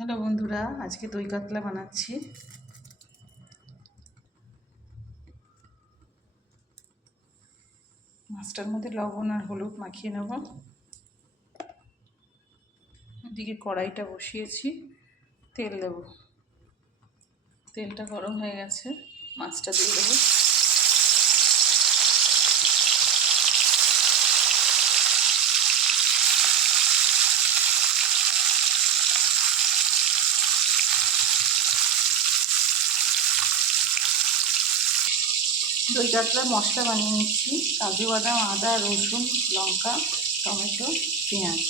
Hello বন্ধুরা, আজকে দই কাতলা বানাচ্ছি। মাছটার মধ্যে লবণ আর হলুদ মাখিয়ে নেব। এদিকে কড়াইটা বসিয়েছি, তেল দেব। তেলটা গরম হয়ে গেছে, মাছটা দিয়ে দেবো। দই কাতলার মশলা বানিয়ে নিচ্ছি। কাজু বাদাম, আদা, রসুন, লঙ্কা, টমেটো, পেঁয়াজ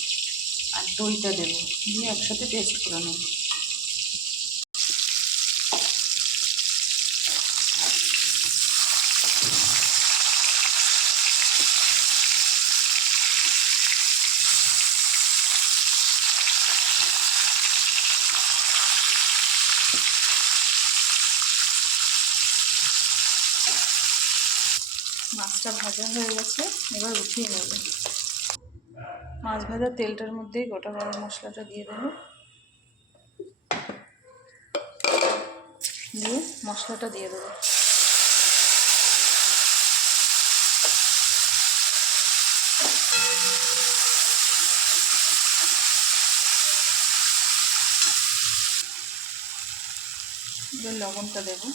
আর দইটা দেবো, দিয়ে একসাথে পেস্ট করে নেব। মাছটা ভাজা হয়ে গেছে, এবার উঠিয়ে নেব। মাছ ভাজা তেলটার মধ্যেই গোটা গরম মশলাটা দিয়ে দেবো, দিয়ে মশলাটা দিয়ে দেবো। এবার লবণটা দেবো।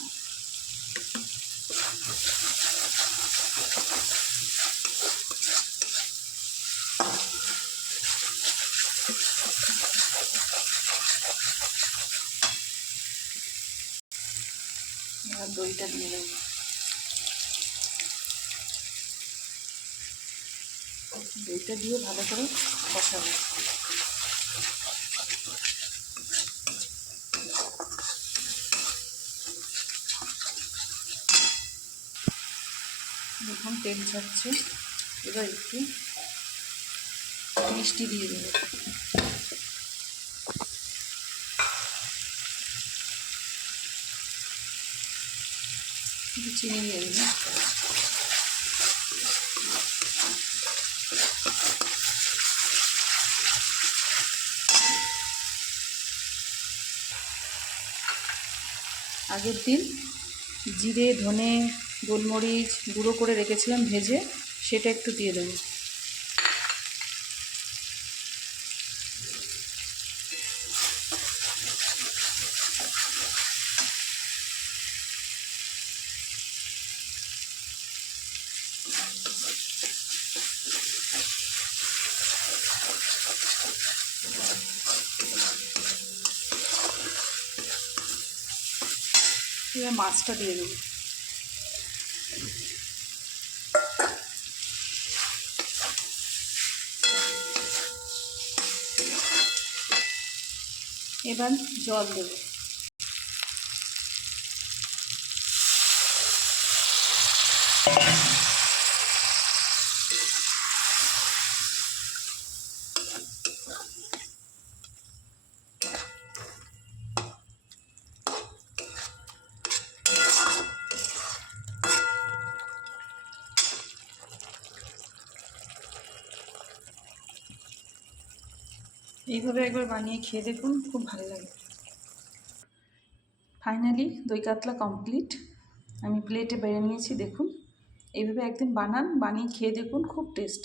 এবার দইটা দিয়ে দেবো। দইটা দিয়ে ভালো করে কষাবো। দেখুন তেল ছাড়ছে, এবার একটু মিষ্টি দিয়ে দেবো। একটু চিনি দিয়ে দেবো। আগের দিন জিরে, ধনে, গোলমরিচ গুঁড়ো করে রেখেছিলাম ভেজে, সেটা একটু দিয়ে দেবো। এবার মাছটা দিয়ে দেবো। এবার জল দেবো। এইভাবে একবার বানিয়ে খেয়ে দেখুন, খুব ভালো লাগে। ফাইনালি দই কাতলা কমপ্লিট। আমি প্লেটে বেড়ে নিয়েছি, দেখুন। এইভাবে একদিন বানিয়ে খেয়ে দেখুন, খুব টেস্ট।